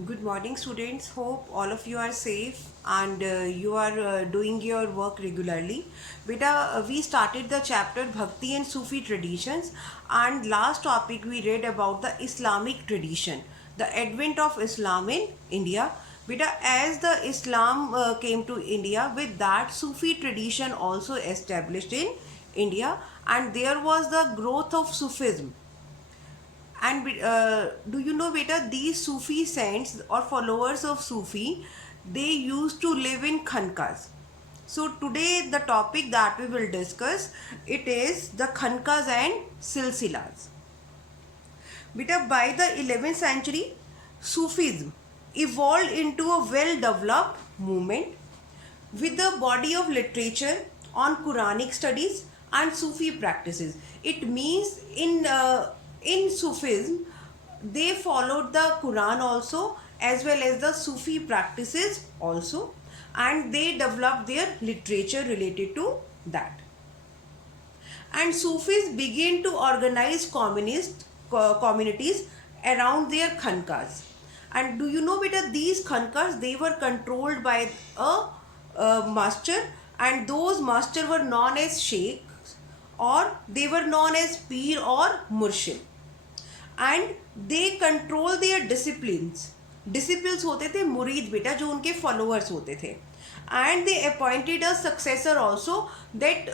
Good morning, students. Hope all of you are safe and you are doing your work regularly. Beta, we started the chapter Bhakti and Sufi traditions, and last topic we read about the Islamic tradition, the advent of Islam in India. Beta, as the Islam came to India, with that Sufi tradition also established in India, and there was the growth of Sufism. And do you know, beta, these Sufi saints or followers of Sufi, they used to live in khankas. So today the topic that we will discuss, it is the khankas and silsilas. Beta, by the 11th century, Sufism evolved into a well-developed movement with a body of literature on Quranic studies and Sufi practices. It means in Sufism they followed the Quran also as well as the Sufi practices also, and they developed their literature related to that. And Sufis began to organize communities around their khankas. And do you know, beta, these khankas, they were controlled by a master, and those master were known as sheikhs, or they were known as peer or murshid, and they control their disciples होते थे मुरीद बेटा, जो उनके followers होते थे, and they appointed a successor also, that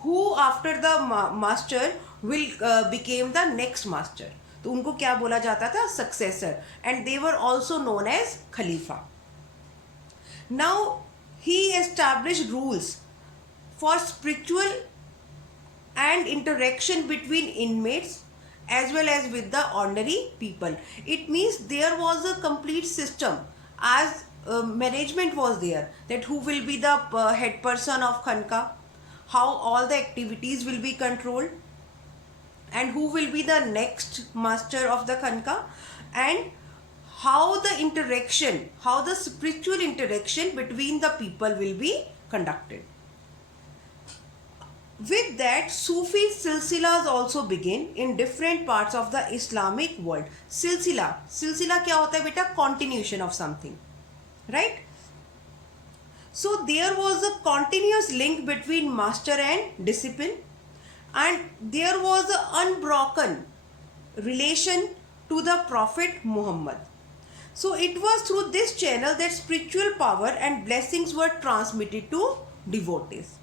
who after the master will became the next master. तो उनको क्या बोला जाता था? Successor. And they were also known as Khalifa. Now he established rules for spiritual and interaction between inmates as well as with the ordinary people. It means there was a complete system, as management was there, that who will be the head person of khanka, how all the activities will be controlled, and who will be the next master of the khanka, and how the spiritual interaction between the people will be conducted. With that, Sufi silsilas also begin in different parts of the Islamic world. Silsila क्या होता है बेटा? Continuation of something, right? So there was a continuous link between master and disciple, and there was an unbroken relation to the Prophet Muhammad. So it was through this channel that spiritual power and blessings were transmitted to devotees.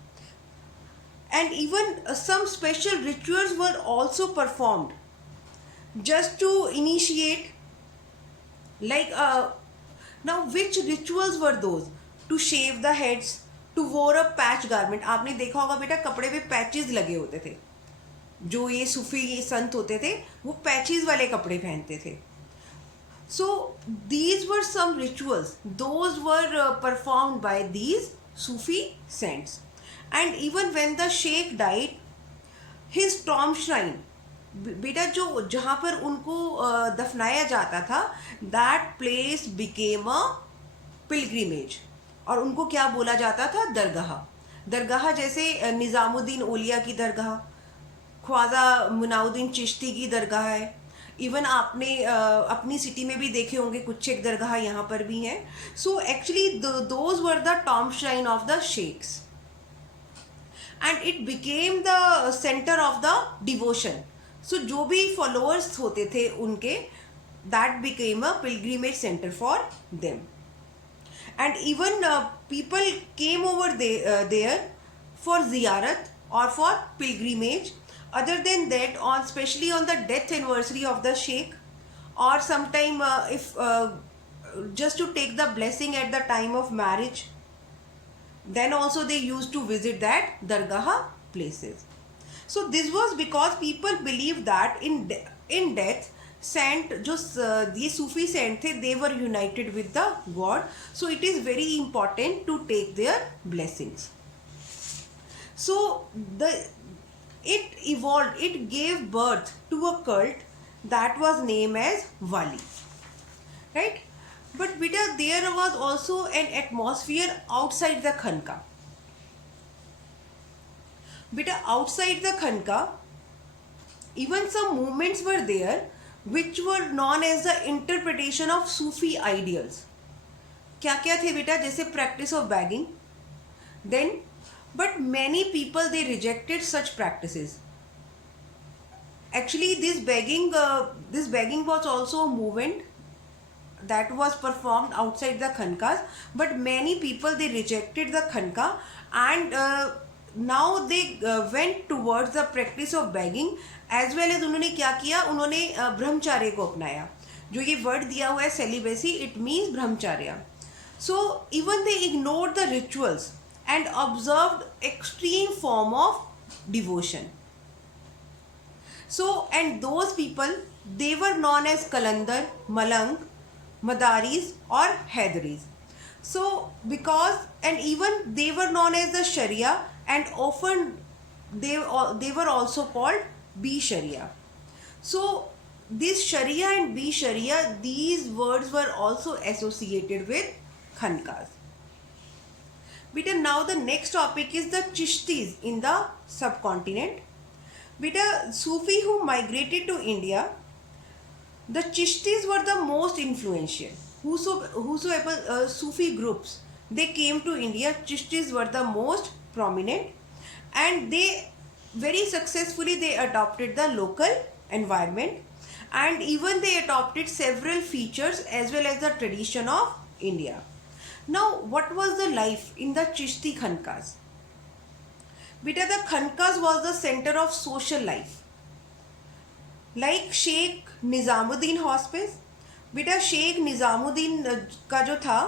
And even some special rituals were also performed just to initiate, like now which rituals were those? To shave the heads, to wear a patch garment. आपने देखा होगा बेटा, कपड़े पे patches लगे होते थे. जो ये सूफी संत होते थे वो पैचेस वाले कपड़े पहनते थे. So these were some rituals. Those were performed by these Sufi saints. And even when the sheikh died, his tomb shrine, बेटा जो जहाँ पर उनको दफनाया जाता था, that place became a pilgrimage. और उनको क्या बोला जाता था? दरगाह. दरगाह जैसे निज़ामुद्दीन औलिया की दरगाह, ख्वाजा मुनाउद्दीन चिश्ती की दरगाह है. इवन आपने अपनी सिटी में भी देखे होंगे कुछ एक दरगाह यहाँ पर भी हैं. So actually those were the tomb shrine of the sheikhs, and it became the centre of the devotion. So जो भी फॉलोअर्स होते थे उनके, that became a pilgrimage centre for them. And even people came over there for जियारत or for pilgrimage. Other than that, on especially on the death anniversary of the sheikh, or sometime if just to take the blessing at the time of marriage, then also they used to visit that dargah places. So this was because people believed that in death, saint जो ये Sufi saint थे, they were united with the God. So it is very important to take their blessings. So it evolved, it gave birth to a cult that was named as Wali, right? But beta, there was also an atmosphere outside the khanka. Beta, outside the khanka, even some movements were there which were known as the interpretation of Sufi ideals. क्या क्या थे बेटा? जैसे practice of begging. Then, but many people they rejected such practices. Actually, this begging was also a movement that was performed outside the khankas, but many people they rejected the khanka, and now they went towards the practice of begging, as well as उन्होंने क्या किया? उन्होंने ब्रह्मचार्य को अपनाया. जो ये word दिया हुआ है celibacy, it means ब्रह्मचार्य. So even they ignored the rituals and observed extreme form of devotion. So, and those people, they were known as Kalandar, Malang, Madaris or Haidaris. So, because, and even they were known as the Sharia, and often they were also called B Sharia. So, this Sharia and B Sharia, these words were also associated with Khankas. Beta, now the next topic is the Chishtis in the subcontinent. Beta, Sufi who migrated to India, the Chishtis were the most influential. Whosoever Sufi groups, they came to India, Chishtis were the most prominent, and they very successfully they adopted the local environment, and even they adopted several features as well as the tradition of India. Now, what was the life in the Chishti Khankas? Beta, the Khankas was the center of social life. Like Sheikh Nizamuddin Hospice. Beta, Sheikh Nizamuddin का जो था,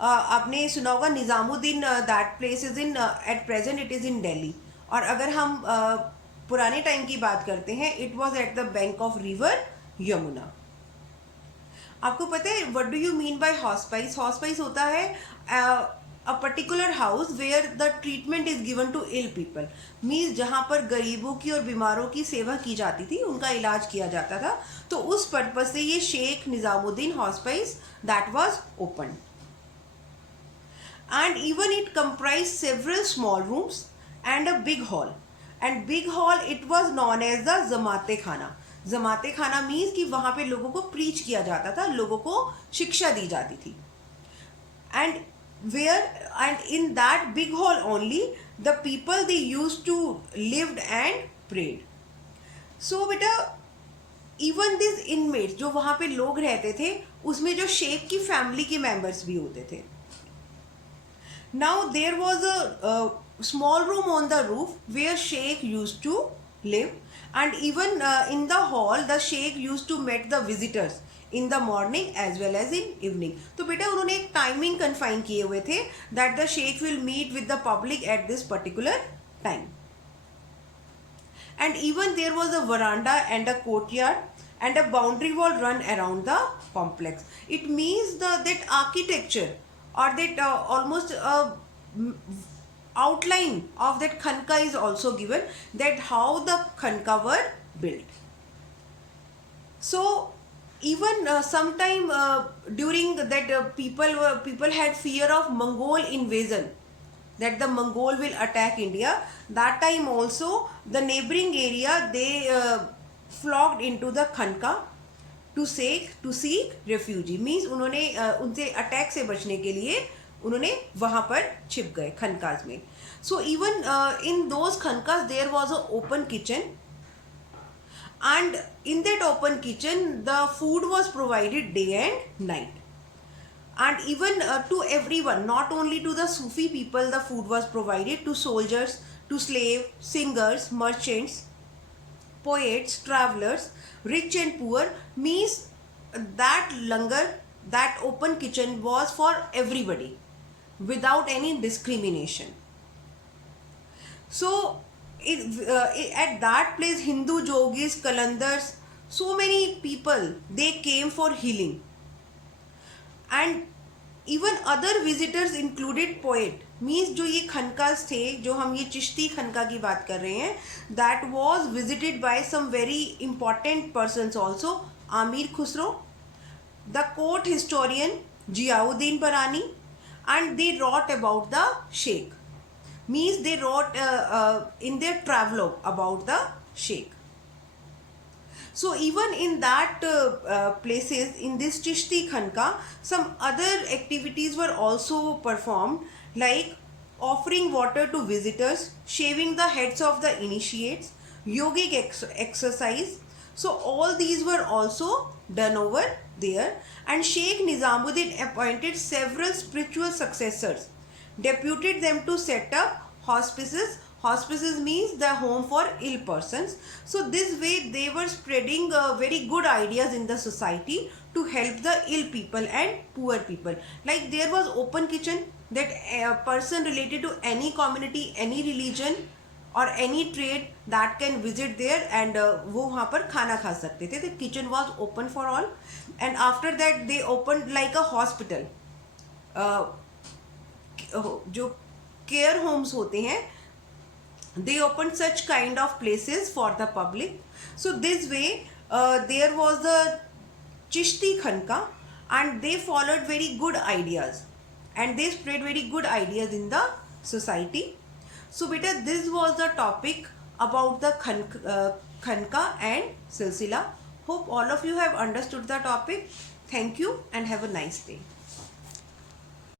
आपने सुना होगा Nizamuddin, that place is in at present it is in Delhi. और अगर हम पुराने टाइम की बात करते हैं, it was at the bank of river Yamuna. आपको पता है what do you mean by hospice? Hospice होता है a particular house where the treatment is given to ill people, means जहाँ पर गरीबों की और बीमारों की सेवा की जाती थी, उनका इलाज किया जाता था. तो उस पर्पज से ये Sheikh Nizamuddin hospice that was open, and even it comprise several small rooms and a big hall, and big hall it was known as the जमाते खाना. जमाते खाना मीन्स कि वहाँ पे लोगों को प्रीच किया जाता था, लोगों को शिक्षा दी जाती थी. And where and in that big hall only the people they use to lived and prayed. So बेटा, इवन दिस इनमेट्स जो वहाँ पे लोग रहते थे, उसमें जो शेख की फैमिली के मेंबर्स भी होते थे. Now there was a small room on the roof where Sheikh used to live, and even in the hall the sheikh used to meet the visitors in the morning as well as in evening. तो बेटा उन्होंने एक timing confine किए हुए थे that the sheikh will meet with the public at this particular time. And even there was a veranda and a courtyard and a boundary wall run around the complex. It means that architecture or that almost outline of that khanka is also given, that how the khanka were built. So even sometime during that people had fear of Mongol invasion, that the Mongol will attack India. That time also the neighboring area they flocked into the khanka to seek refuge. Means उन्होंने उनसे attack से बचने के लिए उन्होंने वहाँ पर छिप गए खनकाज में. सो इवन इन दोज खनकाज there was a open kitchen, and in that open kitchen the food was provided day and night, and even to everyone, not only to the Sufi people the food was provided, to soldiers, to slave, singers, merchants, poets, travelers, rich and poor. Means that langar, that open kitchen was for everybody without any discrimination. So at that place Hindu yogis, Kalandars, so many people they came for healing, and even other visitors included poet. Means जो ये खनकास थे, जो हम ये चिश्ती खनका की बात कर रहे हैं, that was visited by some very important persons also. Amir Khusro, the court historian Ziauddin Barani, and they wrote about the sheikh. Means they wrote in their travelogue about the sheikh. So even in that places, in this Chishti Khanka, some other activities were also performed, like offering water to visitors, shaving the heads of the initiates, yogic exercise. So all these were also done over there, and Sheikh Nizamuddin appointed several spiritual successors, deputed them to set up hospices. Hospices means the home for ill persons. So this way they were spreading very good ideas in the society to help the ill people and poor people. Like there was open kitchen, that a person related to any community, any religion or any trade that can visit there, and वो वहाँ पर खाना खा सकते थे. The kitchen was open for all. And after that they opened like a hospital. जो care homes होते हैं, they opened such kind of places for the public. So this way there was the Chishti Khanka, and they followed very good ideas, and they spread very good ideas in the society. So beta, this was the topic about the Khanka and Silsila. Hope all of you have understood the topic. Thank you and have a nice day.